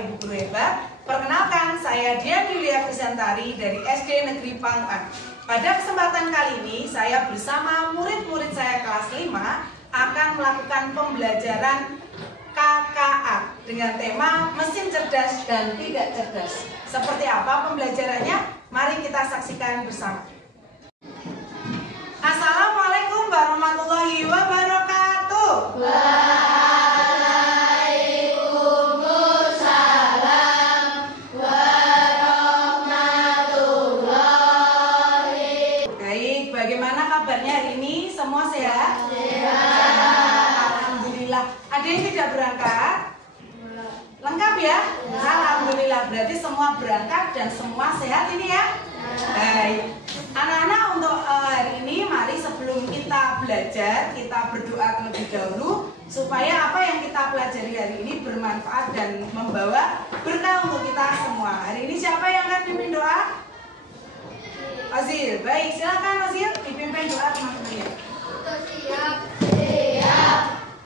Ibu guru hebat. Perkenalkan, saya Dian Yulia Krisantari dari SD Negeri Pangkan. Pada kesempatan kali ini, saya bersama murid-murid saya kelas 5 akan melakukan pembelajaran KKA dengan tema mesin cerdas dan tidak cerdas. Seperti apa pembelajarannya? Mari kita saksikan bersama. Assalamualaikum warahmatullahi wabarakatuh. Waalaikumsalam warahmatullahi. Baik, bagaimana kabarnya hari ini? Semua sehat? Alhamdulillah. Ada yang tidak berangkat? Lengkap ya? Alhamdulillah. Berarti semua berangkat dan semua sehat ini ya? Baik. Anak-anak, untuk hari ini mari sebelum kita belajar, kita berdoa terlebih dahulu supaya apa yang kita pelajari hari ini bermanfaat dan membawa berkah untuk kita semua. Hari ini siapa yang akan pimpin doa? Azil. Baik, silakan Azil dipimpin doa teman-teman. Siap. Siap.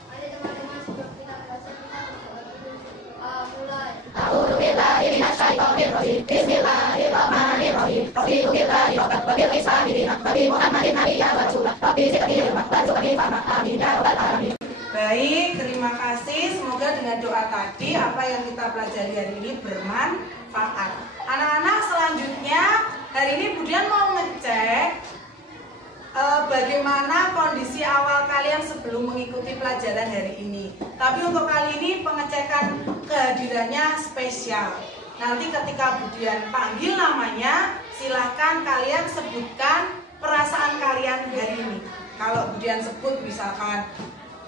Mari teman-teman sebelum kita belajar kita berdoa dulu. Mulai. A'udzu billahi minasyaitonir rajim. Bismillahirrahmanirrahim. Rabbil billahi wa rabbil islamina wa bi Muhammadin nabiyyan wa rasulah. Rabbi zidni ilman warzuqni fahma. Amin ya rabbal alamin. Baik, terima kasih. Semoga dengan doa tadi apa yang kita pelajari hari ini bermanfaat. Anak-anak, selanjutnya hari ini Budian mau ngecek bagaimana kondisi awal kalian sebelum mengikuti pelajaran hari ini. Tapi untuk kali ini pengecekan kehadirannya spesial. Nanti ketika Budian panggil namanya, silahkan kalian sebutkan perasaan kalian hari ini. Kalau Budian sebut misalkan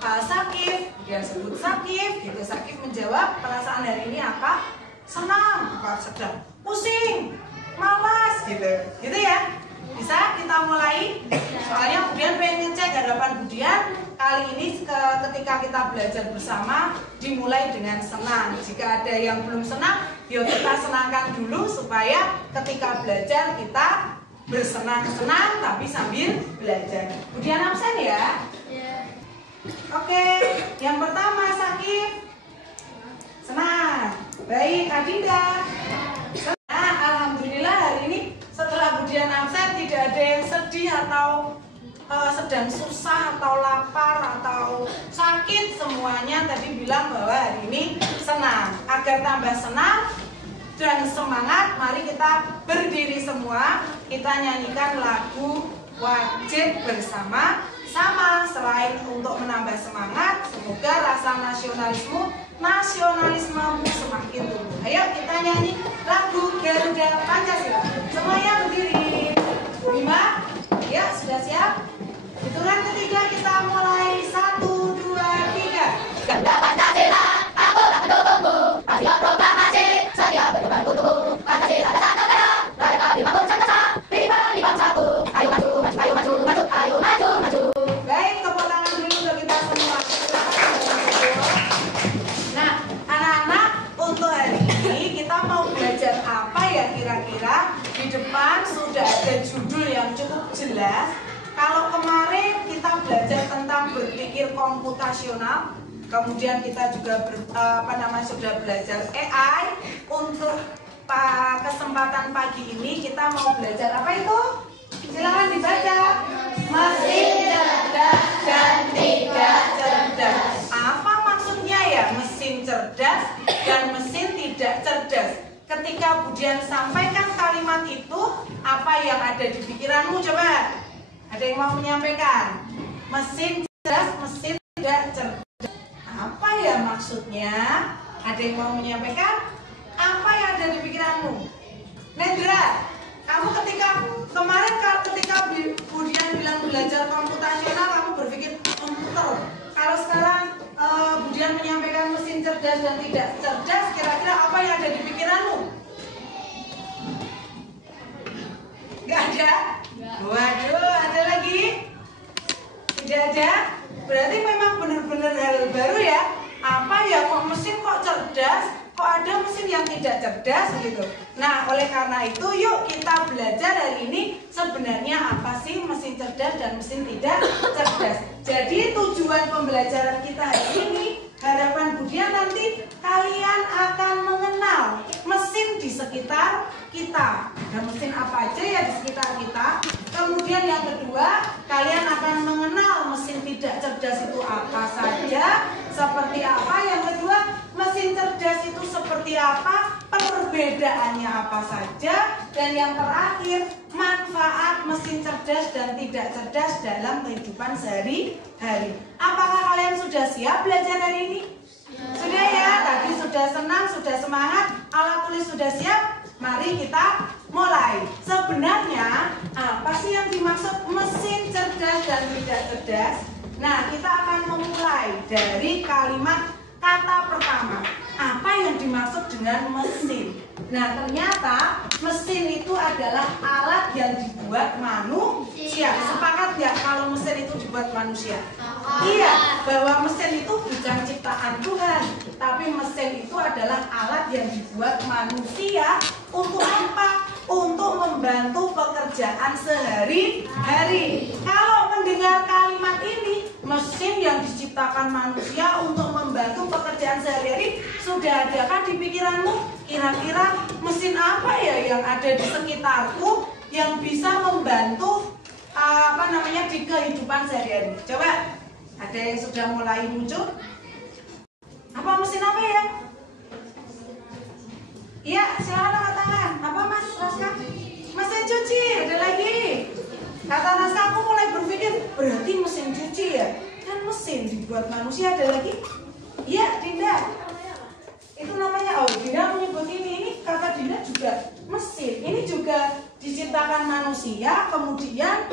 Sakif, Budian sebut Sakif, gitu. Sakif menjawab perasaan hari ini apa? Senang, apa sedang, pusing, malas, gitu ya. Bisa kita mulai? Soalnya Budian pengen ngecek hadapan Budian kali ini ketika kita belajar bersama dimulai dengan senang. Jika ada yang belum senang, yuk kita senangkan dulu supaya ketika belajar kita bersenang-senang tapi sambil belajar. Budian absen ya? Oke, yang pertama Sakif. Senang. Baik, Adinda. Nah, alhamdulillah hari ini setelah Budian absen tidak ada yang sedih atau sedang susah atau lapar atau sakit. Semuanya tadi bilang bahwa hari ini senang. Agar tambah senang dan semangat, mari kita berdiri semua. Kita nyanyikan lagu wajib bersama-sama. Selain untuk menambah semangat, semoga rasa nasionalismemu semakin tumbuh. Ayo kita nyanyi lagu Garuda Pancasila. Semuanya berdiri. 5, ya sudah siap? Hitungan ketiga kita mulai. 1, 2, 3. Garuda Pancasila, aku tak mendukungmu. Masih proklamasi, setia berdepan untukmu. Pancasila dasar negara, rakyat kami bangun Nusantara. Bima di bangsaku, ayo maju, maju, ayo maju, maju, ayo maju, maju. Baik, tepuk tangan dulu untuk kita semua. Nah, anak-anak, untuk hari ini kita mau belajar apa ya kira-kira? Di depan sudah ada judul yang cukup jelas. Kalau kemarin kita belajar tentang berpikir komputasional, kemudian kita juga sudah belajar AI. Untuk kesempatan pagi ini kita mau belajar apa itu? Silakan dibaca. Mesin cerdas dan tidak cerdas. Apa maksudnya ya mesin cerdas dan mesin tidak cerdas? Ketika Budian sampaikan kalimat itu, apa yang ada di pikiranmu? Coba. Ada yang mau menyampaikan? Mesin cerdas, mesin tidak cerdas. Apa ya maksudnya? Ada yang mau menyampaikan? Apa yang ada di pikiranmu? Nendra, kamu ketika kemarin ketika Budian bilang belajar komputasional, kamu berpikir komputer. Kalau sekarang Budian menyampaikan mesin cerdas dan tidak cerdas, kira-kira apa yang ada di pikiranmu? Gak ada? Waduh, ada lagi? Tidak ada? Berarti memang benar-benar hal baru ya. Apa ya, kok mesin kok cerdas? Kok ada mesin yang tidak cerdas gitu. Nah, oleh karena itu yuk kita belajar hari ini sebenarnya apa sih mesin cerdas dan mesin tidak cerdas. Jadi tujuan pembelajaran kita hari ini, harapan Budian nanti kalian akan mengenal kita. Ada mesin apa aja ya di sekitar kita. Kemudian yang kedua, kalian akan mengenal mesin tidak cerdas itu apa saja, seperti apa. Yang kedua, mesin cerdas itu seperti apa, perbedaannya apa saja. Dan yang terakhir, manfaat mesin cerdas dan tidak cerdas dalam kehidupan sehari-hari. Apakah kalian sudah siap belajar hari ini? Sudah ya, tadi sudah senang, sudah semangat, alat tulis sudah siap. Mari kita mulai. Sebenarnya apa sih yang dimaksud mesin cerdas dan tidak cerdas? Nah, kita akan memulai dari kalimat kata pertama. Apa yang dimaksud dengan mesin? Nah, ternyata mesin itu adalah alat yang dibuat manusia. Sepakat nggak kalau mesin itu dibuat manusia? Iya, bahwa mesin itu bukan ciptaan Tuhan, tapi mesin itu adalah alat yang dibuat manusia untuk apa? Untuk membantu pekerjaan sehari-hari. Kalau mendengar kalimat ini, mesin yang diciptakan manusia untuk membantu pekerjaan sehari-hari, sudah adakah di pikiranmu? Kira-kira mesin apa ya yang ada di sekitarku yang bisa membantu di kehidupan sehari-hari? Coba, ada yang sudah mulai muncul? Apa mesin apa ya? Iya, silakan angkat tangan. Apa Mas Raska? Mesin cuci, ada lagi. Kata Raska, aku mulai berpikir, berarti mesin cuci ya? Kan mesin dibuat manusia, ada lagi? Iya, Dinda. Itu namanya, Dinda menyebut ini kata Dinda juga mesin. Ini juga diciptakan manusia, kemudian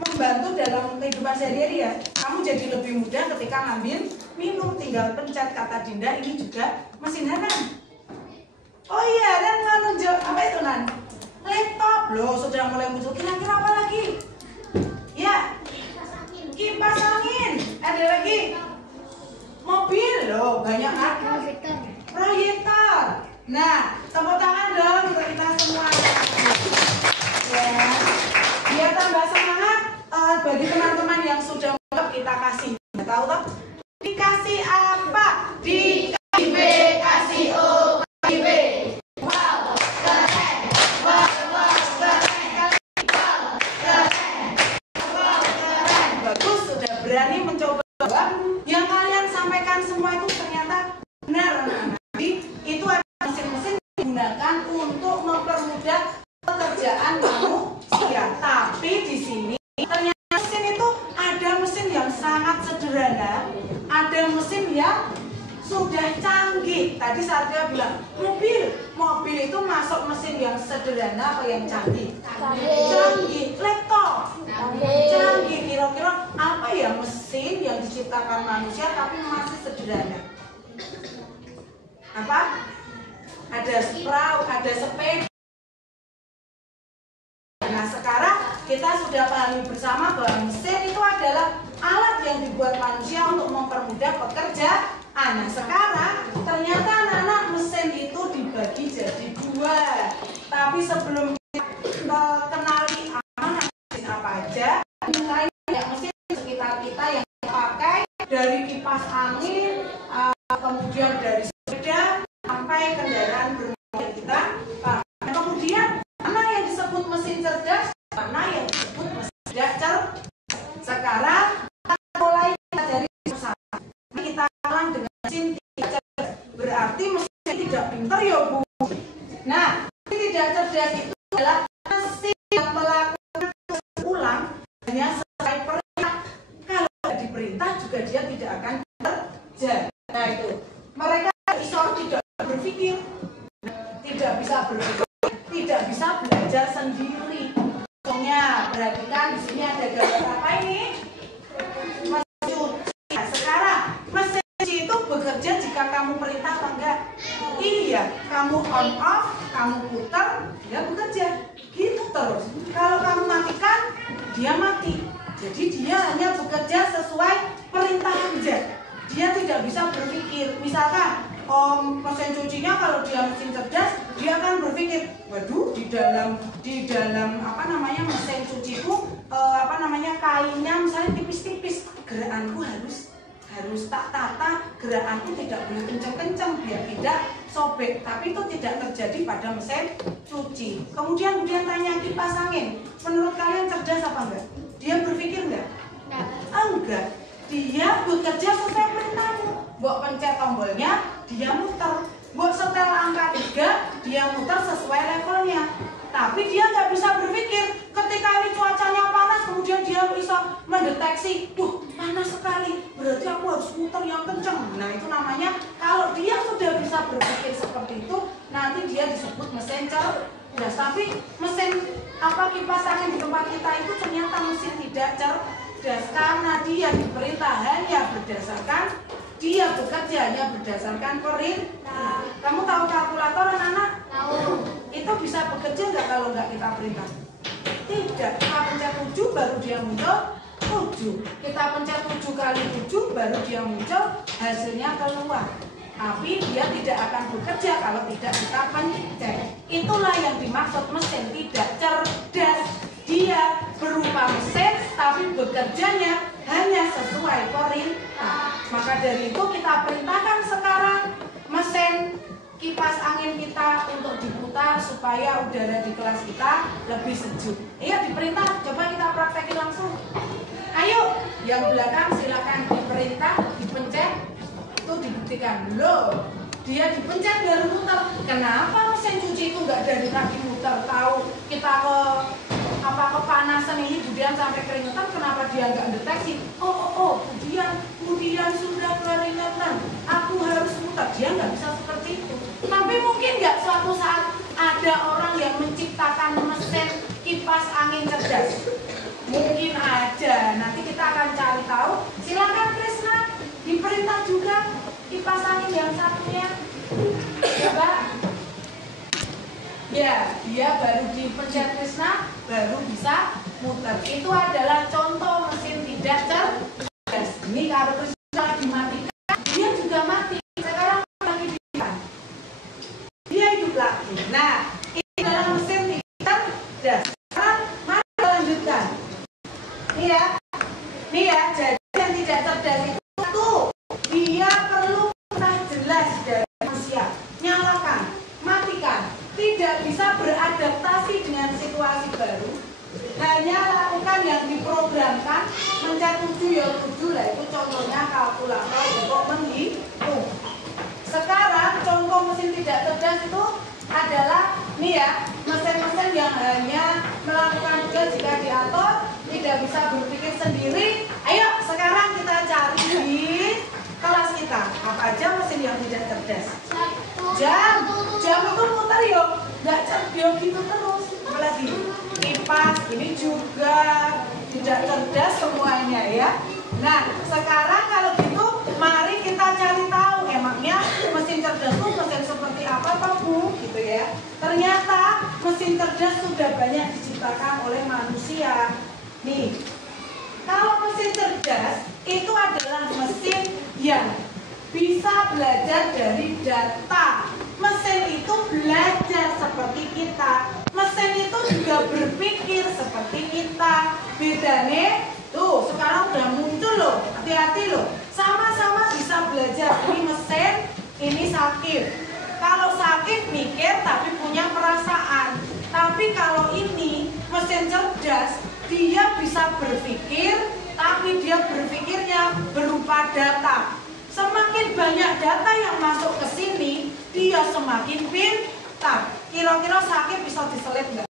membantu dalam kehidupan sehari-hari ya. Kamu jadi lebih mudah ketika ngambil minum, tinggal pencet kata Dinda. Ini juga mesin Hanan. Oh iya, dan menunjuk apa itu Nan? Laptop loh, sudah mulai muncul. Kira-kira apa lagi? Ya, kipas angin. Ada lagi? Mobil loh, banyak kan? Proyektor. Nah, tepuk tangan dong untuk kita semua. Ya, biar tambah semangat. Bagi teman-teman yang sudah lengkap kita kasih. Tahu toh? Dikasih apa? Dikasih B, kasih O, kasih B. Wow, keren. Wow, keren. Wow, keren. Wow, keren. Bagus, sudah berani mencoba. Yang kalian sampaikan semua itu ternyata benar. Jadi itu adalah mesin-mesin digunakan untuk mempermudah pekerjaan manusia. Tapi di sini ternyata mesin itu ada mesin yang sangat sederhana, ada mesin yang sudah canggih. Tadi saya bilang mobil itu masuk mesin yang sederhana atau yang canggih? Canggih. Laptop canggih. Kira-kira apa ya mesin yang diciptakan manusia tapi masih sederhana? Apa? Ada perahu, ada sepeda. Nah, sekarang kita sudah pahami bersama bahwa mesin itu adalah alat yang dibuat manusia untuk mempermudah pekerjaan. Nah, sekarang ternyata anak-anak mesin itu dibagi jadi dua. Tapi sebelum kita kenali mesin apa aja, kita lihat mesin sekitar kita yang dipakai dari kipas angin, kemudian dari sepeda sampai kendaraan bermotor kita. Kemudian mana yang disebut mesin cerdas, mana yang disebut mesin tidak cerdas. Sekarang kita mulai dari usaha. Kita ulang dengan mesin tidak cerdas. Berarti mesin tidak pintar ya Bu. Nah, mesin tidak cerdas itu adalah mesin yang melakukan ulang hanya sesuai perintah. Kalau tidak diperintah juga dia tidak akan bekerja. Nah itu, mereka tidak berpikir, tidak bisa berpikir, tidak bisa belajar sendiri. Contohnya, perhatikan di sini ada gambar apa ini? Mesin cuci. Nah, sekarang mesin cuci itu bekerja jika kamu perintah atau enggak? Iya, kamu on off, kamu putar, dia bekerja. Gitu terus. Kalau kamu matikan, dia mati. Jadi dia hanya bekerja sesuai perintah aja. Dia tidak bisa berpikir. Misalkan mesin cucinya kalau dia mesin cerdas, dia akan berpikir, waduh di dalam mesin cuciku kainnya misalnya tipis-tipis, gerakanku harus tak tata, gerakanku tidak boleh kenceng-kenceng biar tidak sobek, tapi itu tidak terjadi pada mesin cuci. Kemudian tanya kipas angin, menurut kalian cerdas apa enggak? Dia berpikir enggak? Enggak. Dia bekerja sesuai perintahmu. Mbok pencet tombolnya, dia muter. Mbok setel angka 3, dia muter sesuai levelnya. Tapi dia nggak bisa berpikir ketika ini cuacanya panas, kemudian dia bisa mendeteksi, panas sekali, berarti aku harus muter yang kenceng. Nah itu namanya, kalau dia sudah bisa berpikir seperti itu, nanti dia disebut mesin cerdas. Tapi mesin kipas angin di tempat kita itu ternyata mesin tidak cerdas, karena dia diperintah hanya berdasarkan, dia bekerja hanya berdasarkan perintah. Kamu tahu kalkulator anak-anak? Tahu. Itu bisa bekerja nggak kalau nggak kita perintah? Tidak. Kita pencet 7 baru dia muncul 7. Kita pencet 7 kali 7 baru dia muncul, hasilnya keluar. Tapi dia tidak akan bekerja kalau tidak kita pencet. Itulah yang dimaksud mesin tidak cerdas. Dia berupa mesin tapi bekerjanya hanya sesuai perintah. Maka dari itu kita perintahkan sekarang mesin kipas angin kita untuk diputar supaya udara di kelas kita lebih sejuk. Iya, diperintah, coba kita praktekin langsung. Ayo, yang belakang silakan diperintah, dipencet, itu dibuktikan. Loh, dia dipencet baru muter. Kenapa mesin cuci itu nggak dari tadi muter? Tahu kita kepanasan ini, kemudian sampai keringetan, kenapa dia nggak deteksi? Kemudian sudah keringetan, aku harus muter. Dia nggak bisa seperti itu. Tapi mungkin nggak suatu saat ada orang yang menciptakan mesin kipas angin cerdas? Mungkin aja. Nanti kita akan cari tahu. Silakan Krisna, diperintah juga kipas angin yang satunya. Coba. Ya, dia baru dipencet Krisna, baru bisa muter. Itu adalah contoh mesin tidak cerdas. Ini kalau Krisna dimatikan, dia juga mati. Sekarang lagi dihidup. Dia hidup lagi. Nah, ini adalah mesin tidak cerdas. Sekarang mari kita lanjutkan. Nih ya, jadi yang tidak cerdas itu satu, dia perlu perintah jelas dari manusia. Nyalakan, matikan. Tidak bisa beradaptasi dengan situasi baru, hanya lakukan yang diprogramkan, mencet 7 ya 7 lah, itu contohnya kalkulator untuk menghitung. Sekarang contoh mesin tidak cerdas itu adalah mesin-mesin yang hanya melakukan tugas jika diatur, tidak bisa berpikir sendiri. Ayo sekarang kita cari di kelas kita apa aja mesin yang tidak cerdas. Jam itu muter yuk, nggak cerdas gitu terus. Apalagi kipas ini juga tidak cerdas semuanya ya. Nah sekarang kalau gitu mari kita cari tahu emangnya mesin cerdas itu mesin seperti apa Pak Bu gitu ya. Ternyata mesin cerdas sudah banyak diciptakan oleh manusia. Nih, kalau mesin cerdas itu adalah mesin yang bisa belajar dari data. Mesin itu belajar seperti kita. Mesin itu juga berpikir seperti kita. Bedanya, tuh sekarang udah muncul loh. Hati-hati loh. Sama-sama bisa belajar. Ini mesin, ini Sakif. Kalau Sakif mikir tapi punya perasaan. Tapi kalau ini mesin cerdas, dia bisa berpikir, tapi dia berpikirnya berupa data. Semakin banyak data yang masuk ke sini, dia semakin pintar. Kira-kira Sakif bisa diselip nggak?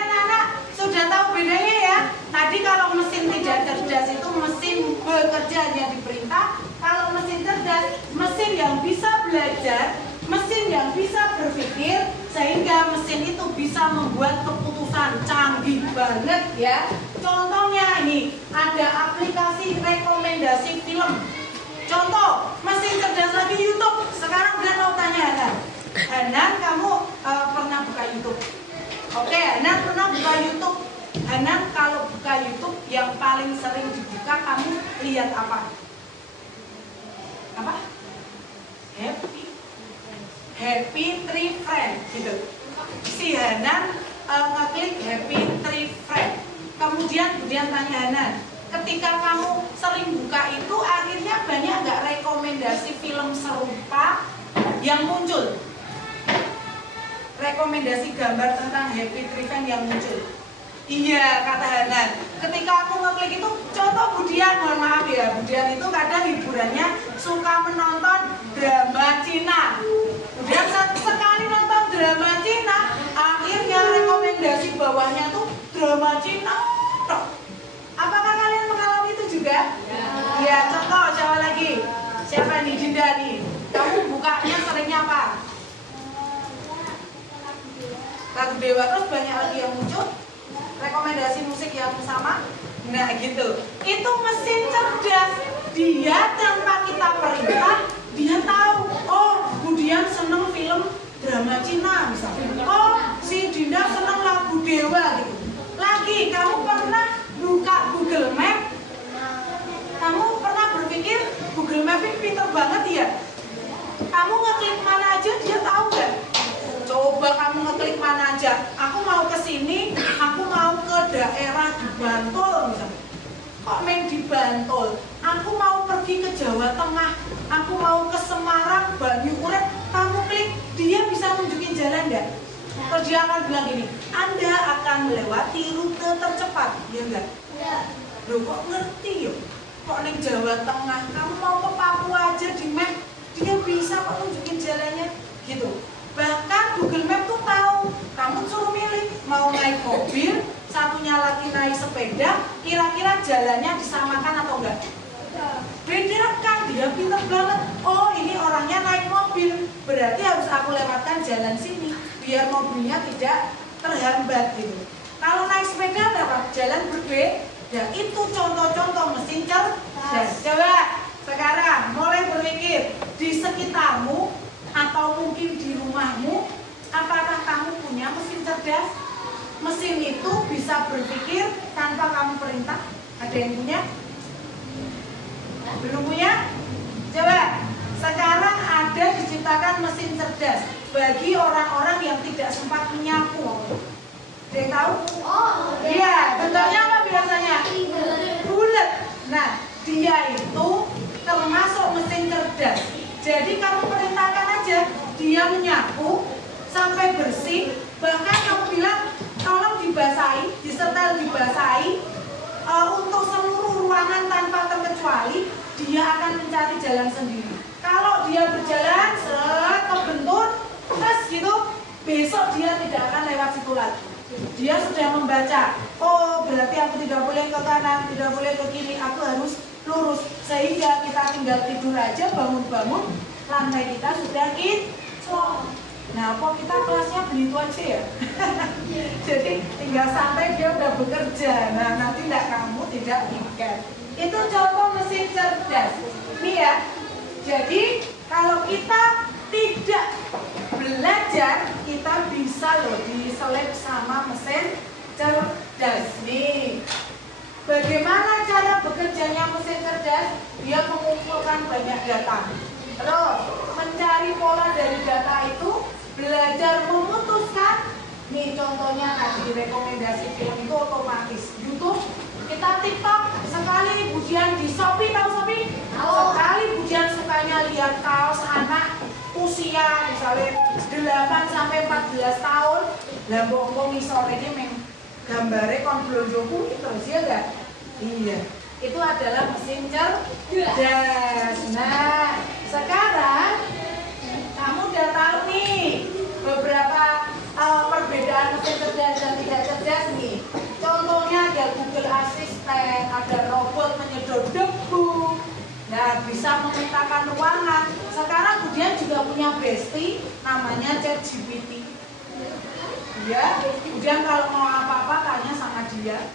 Anak-anak sudah tahu bedanya ya? Tadi kalau mesin tidak cerdas itu mesin bekerja hanya diperintah. Kalau mesin cerdas, mesin yang bisa belajar, mesin yang bisa berpikir, sehingga mesin itu bisa membuat keputusan. Canggih banget ya. Contohnya ini ada aplikasi rekomendasi film. Contoh, mesin cerdas lagi YouTube. Sekarang dia mau tanya Hanan. Hanan, kamu pernah buka YouTube? Oke, Hanan pernah buka YouTube. Hanan kalau buka YouTube yang paling sering dibuka kamu lihat apa? Apa? Happy Tree Friend gitu. Si Hanan ngeklik Happy Tree Friend. Kemudian tanya Hanan, ketika kamu sering buka itu akhirnya banyak nggak rekomendasi film serupa yang muncul? Rekomendasi gambar tentang Happy Tree yang muncul? Iya, kata Hanan. Ketika aku ngeklik itu, contoh Budian, mohon maaf ya, Budian itu kadang hiburannya suka menonton drama Cina. Budian sekali nonton drama Cina, akhirnya rekomendasi bawahnya tuh drama Cina. Apakah kalian mengalami itu juga? Iya, contoh siapa lagi? Siapa nih, Dinda nih? Kamu bukanya seringnya apa? Lagu Dewa, terus banyak lagi yang muncul. Rekomendasi musik yang sama. Nah gitu. Itu mesin cerdas. Dia tanpa kita perintah, dia tahu. Oh, Budian seneng film drama Cina misalnya. Oh, si Dinda seneng lagu Dewa gitu. Lagi, kamu pernah buka Google Map? Kamu pernah berpikir Google Map ini pinter banget ya? Kamu ngeklik mana aja dia tahu nggak? Coba kamu ngeklik mana aja. Aku mau ke sini, aku mau ke daerah di Bantul misalnya. Kok main di Bantul? Aku mau pergi ke Jawa Tengah, aku mau ke Semarang, Banyuurip. Kamu klik, dia bisa nunjukin jalan nggak? Terus dia akan bilang gini, Anda akan melewati rute tercepat, ya enggak? Ya. Loh kok ngerti ya? Kok nih Jawa Tengah, kamu mau ke Papua aja di map, dia bisa kok nunjukin jalannya, gitu. Bahkan Google Map tuh tahu, kamu suruh milih mau naik mobil, satunya lagi naik sepeda, kira-kira jalannya disamakan atau enggak? Bedakan, dia pintar banget. Oh ini orangnya naik mobil, berarti harus aku lewatkan jalan sini, biar mobilnya tidak terhambat gitu. Kalau naik sepeda dapat jalan berbeda. Itu contoh-contoh mesin cerdas. Coba sekarang mulai berpikir di sekitarmu atau mungkin di rumahmu, apakah kamu punya mesin cerdas? Mesin itu bisa berpikir tanpa kamu perintah. Ada yang punya? Belum punya? Coba, sekarang ada diciptakan mesin cerdas bagi orang-orang yang tidak sempat menyapu. Ada yang tahu? Oh, Iya, bentuknya apa biasanya? Bulat. Nah, dia itu termasuk mesin cerdas. Jadi kamu perintahkan aja, dia menyapu sampai bersih. Bahkan kamu bilang, tolong dibasahi, disetel dibasahi. Untuk seluruh ruangan tanpa terkecuali, dia akan mencari jalan sendiri. Kalau dia berjalan, kebentur, terus gitu, besok dia tidak akan lewat situ lagi. Dia sudah membaca, oh berarti aku tidak boleh ke kanan, tidak boleh ke kiri, aku harus lurus. Sehingga kita tinggal tidur aja, bangun-bangun, lantai kita sudah kinclong. Nah, kok kita kelasnya begitu aja ya? Jadi tinggal santai dia udah bekerja. Nah, nanti kamu tidak ingat. Itu contoh mesin cerdas. Ini ya. Jadi kalau kita tidak belajar, kita bisa loh diselip sama mesin cerdas. Nih, bagaimana cara bekerjanya mesin cerdas? Dia mengumpulkan banyak data. Terus mencari pola dari data itu, belajar memutuskan. Nih contohnya tadi rekomendasi film itu otomatis. YouTube, kita TikTok, sekali Budian di Shopee, tahu Shopee? Sekali Budian sukanya lihat kaos anak usia misalnya 8 sampai 14 tahun, lah mbok ngisore ini meng gambare kon blonjo kuwi terus ya enggak? Iya. Itu adalah mesin cerdas. Nah, sekarang kamu udah tahu nih beberapa perbedaan mesin cerdas dan tidak cerdas nih. Contohnya ada Google Assistant, ada robot penyedot debu. Nah, bisa memetakan ruangan. Sekarang Budian juga punya bestie namanya ChatGPT. Ya, Budian kalau mau apa-apa tanya sama dia.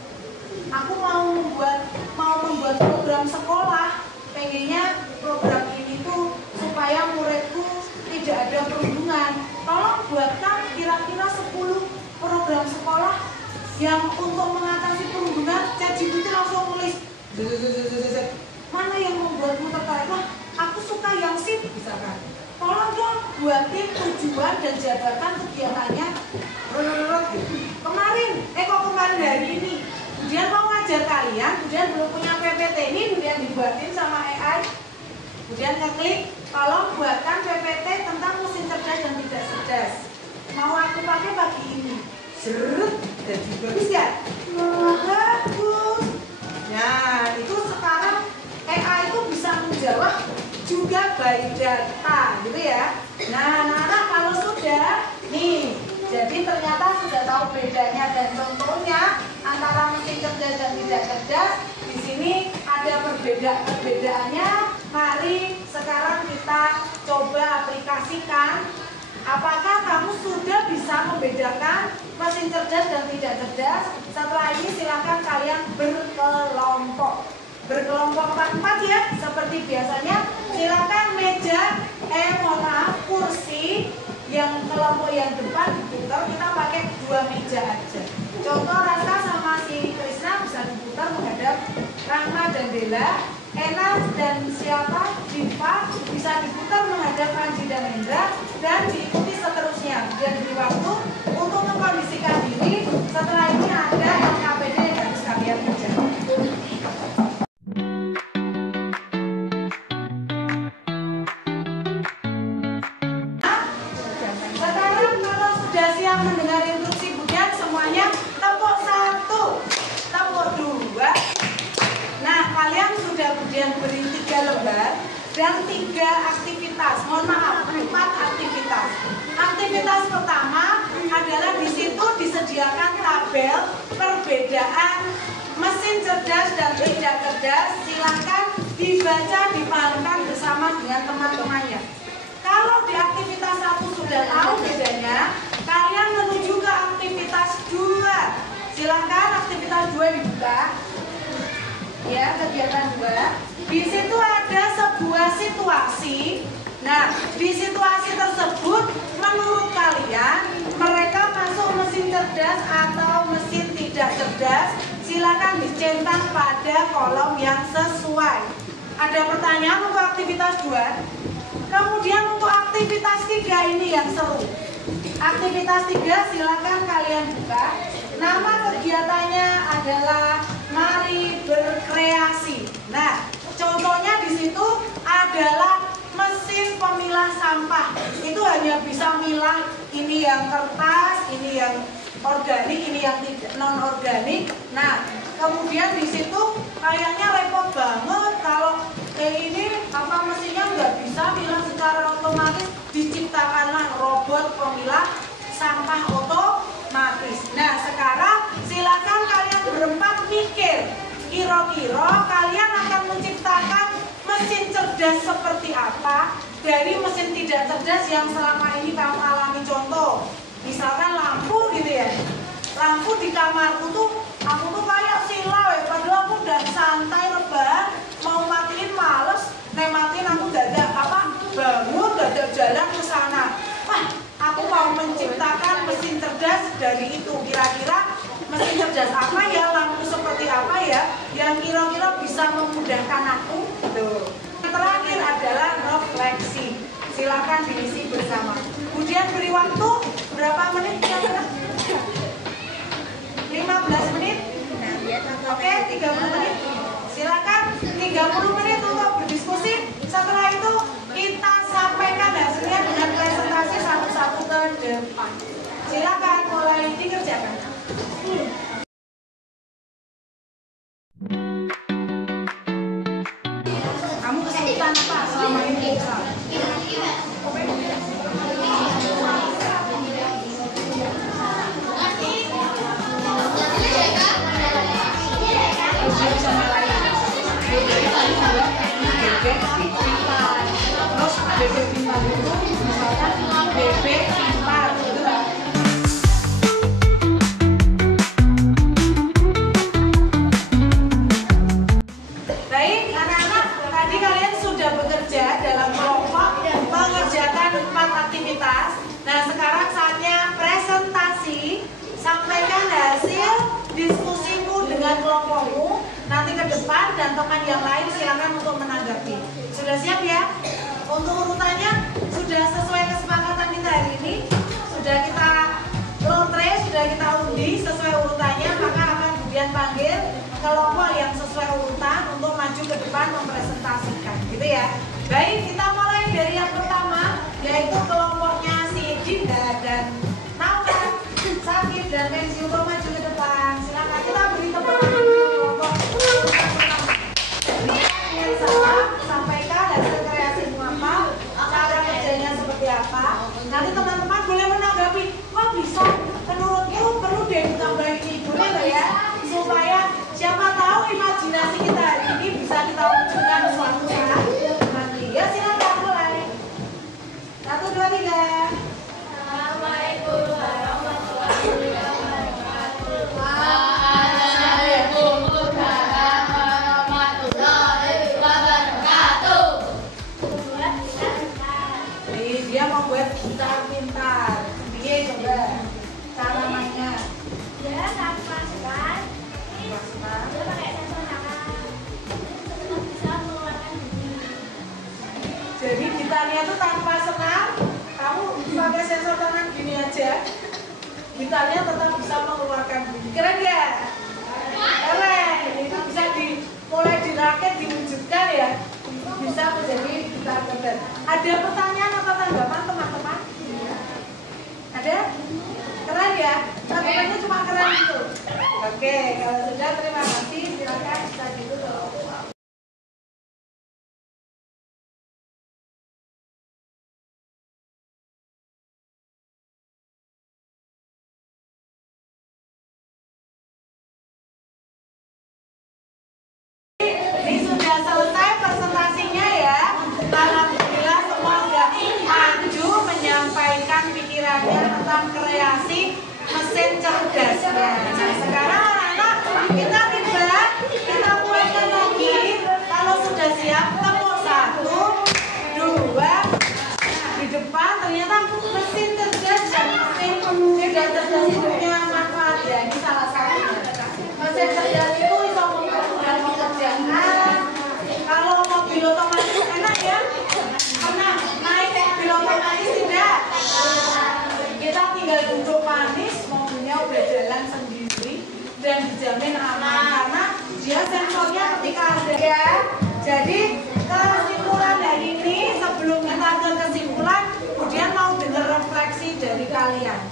Aku mau membuat program sekolah, pengennya program ini tuh supaya muridku tidak ada perundungan. Tolong buatkan kira-kira 10 program sekolah yang untuk mengatasi perundungan. ChatGPT langsung nulis, mana yang membuatmu tertarik? Wah, aku suka yang sip misalkan. Tolong dong buatin tujuan dan jabatan kegiatannya. Kemarin hari ini Budian mau ngajar kalian, Budian belum punya PPT ini, Budian dibuatin sama AI. Budian ngeklik, tolong buatkan PPT tentang mesin cerdas dan tidak cerdas. Mau aku pakai pagi ini. Serut, jadi bagus ya? Bagus. Nah, itu sekarang AI itu bisa menjawab juga by data, gitu ya. Nah, anak-anak kalau sudah, nih, jadi ternyata sudah tahu bedanya dan contohnya antara mesin cerdas dan tidak cerdas. Di sini ada perbedaannya. Mari sekarang kita coba aplikasikan. Apakah kamu sudah bisa membedakan mesin cerdas dan tidak cerdas? Setelah ini silakan kalian berkelompok. Berkelompok 4-4 ya, seperti biasanya. Silakan meja, kursi yang kelompok yang depan diputar, kita pakai 2 meja aja. Contoh Rasa sama si Krisna bisa diputar menghadap Rahma dan Dela. Enas dan siapa? Diva bisa diputar menghadap Panji dan Hendra, dan diikuti seterusnya. Dan di waktu untuk mengkondisikan diri. Setelah ini ada LKPD yang harus kalian kerjakan. Sekarang kalau sudah siap mendengar instruksi Budian, semuanya tepuk 1, tepuk 2. Nah, kalian sudah Budian beri 3 lembar dan 3 aktivitas. Mohon maaf, 4 aktivitas. Aktivitas pertama adalah di situ disediakan tabel perbedaan mesin cerdas dan tidak cerdas. Silakan dibaca, dipahamkan bersama dengan teman-temannya. Kalau di aktivitas 1 sudah tahu bedanya, kalian menuju ke aktivitas 2. Silakan aktivitas 2 dibuka. Ya, kegiatan 2. Di situ ada sebuah situasi. Nah, di situasi tersebut menurut kalian mereka masuk mesin cerdas atau mesin tidak cerdas? Silakan dicetak pada kolom yang sesuai. Ada pertanyaan untuk aktivitas 2? Kemudian untuk aktivitas 3 ini yang seru. Aktivitas 3 silakan kalian buka. Nama kegiatannya adalah Mari Berkreasi. Nah, contohnya di situ adalah mesin pemilah sampah. Itu hanya bisa milah ini yang kertas, ini yang organik, ini yang tidak non organik. Nah, kemudian di situ kayaknya repot banget kalau ini mesinnya nggak bisa milah secara otomatis. Diciptakanlah robot pemilah sampah otomatis. Nah, sekarang silakan kalian berempat mikir, kira-kira kalian akan menciptakan mesin cerdas seperti apa dari mesin tidak cerdas yang selama ini kamu alami. Contoh, misalkan lampu gitu ya. Lampu di kamarku tuh, aku tuh kayak silau ya, padahal aku udah santai rebahan, mau matiin males, matiin aku gak ada bangun, gak ada jalan ke sana. Wah, aku mau menciptakan mesin cerdas dari itu. Kira-kira mesin cerdas apa ya, lampu seperti apa ya yang kira-kira bisa memudahkan aku? Tuh. Yang terakhir adalah refleksi. Silakan diisi bersama. Kemudian beri waktu berapa menit kira-kira? 15 menit? Oke, 30 menit. Silakan 30 menit untuk berdiskusi. Setelah itu kita sampaikan hasilnya dengan presentasi satu-satu ke depan. Silakan mulai dikerjakan. Kamu kesulitan apa selama ini? Terus bebek pintar itu misalkan bebek pintar gitu kan. Baik anak-anak, tadi kalian sudah bekerja dalam kelompok mengerjakan 4 aktivitas. Nah, sekarang saatnya presentasi. Sampaikan hasil diskusimu dengan kelompokmu. Nanti ke depan dan teman yang lain silakan untuk menanggapi. Sudah siap ya? Untuk urutannya sudah sesuai kesepakatan kita hari ini. Sudah kita lotre, sudah kita undi sesuai urutannya, maka akan kemudian panggil kelompok yang sesuai urutan untuk maju ke depan mempresentasikan, gitu ya. Baik, kita mulai dari yang pertama, yaitu kelompoknya si Dinda dan Naura, Sakit dan Mensi untuk maju ke depan. Silakan kita beri tepuk tangan untuk kelompok pertama. Ingin salam, sampaikan hasil kreasimu apa, cara kerjanya seperti apa. Nanti teman-teman boleh menanggapi, kok bisa? Menurutku perlu deh ditambahin ini dulu ya, supaya siapa tahu imajinasi kita hari ini bisa kita wujudkan suatu saat nanti. Ya silakan mulai. 1, 2, 3. Assalamualaikum warahmatullahi wabarakatuh. Waalaikumsalam warahmatullahi wabarakatuh. Jadi dia membuat gitar pintar. Dia coba cara mainnya. Ya, tanpa sekat. Maksimal. Dia pakai sensor tangan. Tetap bisa mengeluarkan bunyi. Jadi gitarnya itu tanpa senang, kamu pakai sensor tangan gini aja, gitarnya tetap bisa mengeluarkan bunyi. Keren ya? Keren. Itu bisa mulai dirakit, diwujudkan ya, bisa menjadi gitar keren. Ada pertanyaan atau tanggapan teman-teman? Ada? Keren ya? Tanggapannya cuma keren itu. Oke, kalau sudah terima kasih, silakan bisa ditutup. Ini sudah selesai presentasinya ya. Alhamdulillah semua sudah maju menyampaikan pikirannya tentang kreasi mesin cerdas. Nah, sekarang anak-anak kita mulaikan lagi. Kalau sudah siap, tepuk 1, 2. Di depan ternyata mesin cerdas dan mesin tidak cerdas itu punya manfaat ya. Ini salah satunya. Mesin cerdas itu bisa mempermudah pekerjaan. Kalau mobil otomatis enak ya, pernah naik mobil otomatis tidak? Kita tinggal duduk manis, mobilnya udah jalan sendiri dan dijamin aman karena dia sensornya ketika ada ya. Jadi kesimpulan hari ini, sebelum kita ke kesimpulan, kemudian mau dengar refleksi dari kalian.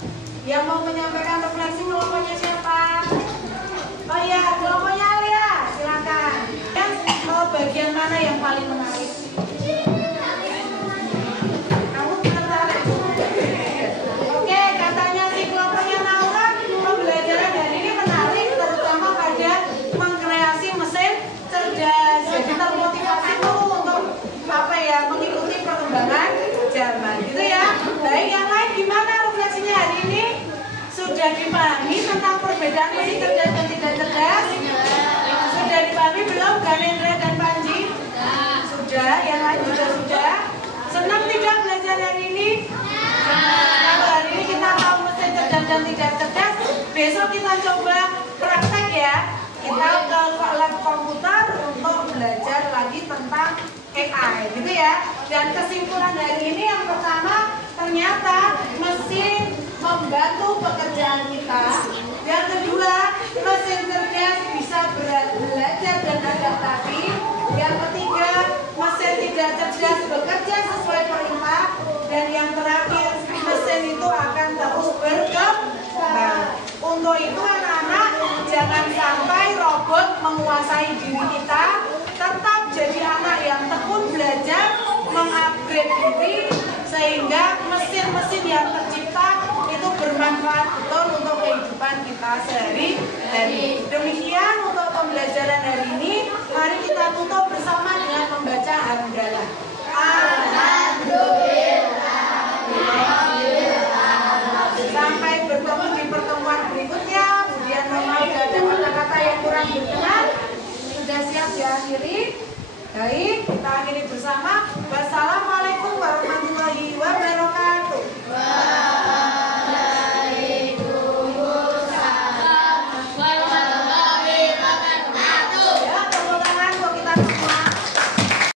Yang mau menyampaikan refleksi kelompoknya siapa? Oh iya, kelompoknya Alia, silakan. Dan bagian mana yang paling menarik? Kamu tertarik? Oke, katanya si kelompoknya Naura, pembelajaran hari ini menarik, terutama pada mengkreasi mesin cerdas. Jadi termotivasi tuh untuk apa ya, mengikuti perkembangan zaman, gitu ya. Baik, yang lain gimana refleksinya hari ini? Sudah dipahami tentang perbedaan mesin cerdas dan tidak cerdas? Sudah dipahami belum, Ganendra dan Panji? Sudah, yang lain juga sudah. Senang tidak belajar hari ini? Kalau hari ini kita tahu mesin cerdas dan tidak cerdas, besok kita coba praktek ya. Kita ke lab komputer untuk belajar lagi tentang AI, gitu ya. Dan kesimpulan hari ini yang pertama, ternyata mesin membantu pekerjaan kita. Yang kedua, mesin cerdas bisa belajar dan adaptasi. Yang ketiga, mesin tidak cerdas bekerja sesuai perintah. Dan yang terakhir, mesin itu akan terus berkembang. Untuk itu anak-anak, jangan sampai robot menguasai diri kita. Tetap jadi anak yang tekun belajar, mengupgrade diri, sehingga mesin-mesin yang tercipta itu bermanfaat betul untuk kehidupan kita sehari-hari. Demikian untuk pembelajaran hari ini. Mari kita tutup bersama dengan membaca hamdalah. Alhamdulillah. Sampai bertemu di pertemuan berikutnya. Kemudian mohon maaf ada kata-kata yang kurang berkenan. Sudah siap diakhiri? Baik, kita akhiri bersama. Wassalamualaikum warahmatullahi wabarakatuh. Waalaikumsalam warahmatullahi wabarakatuh. Ya, tepuk tangan kok kita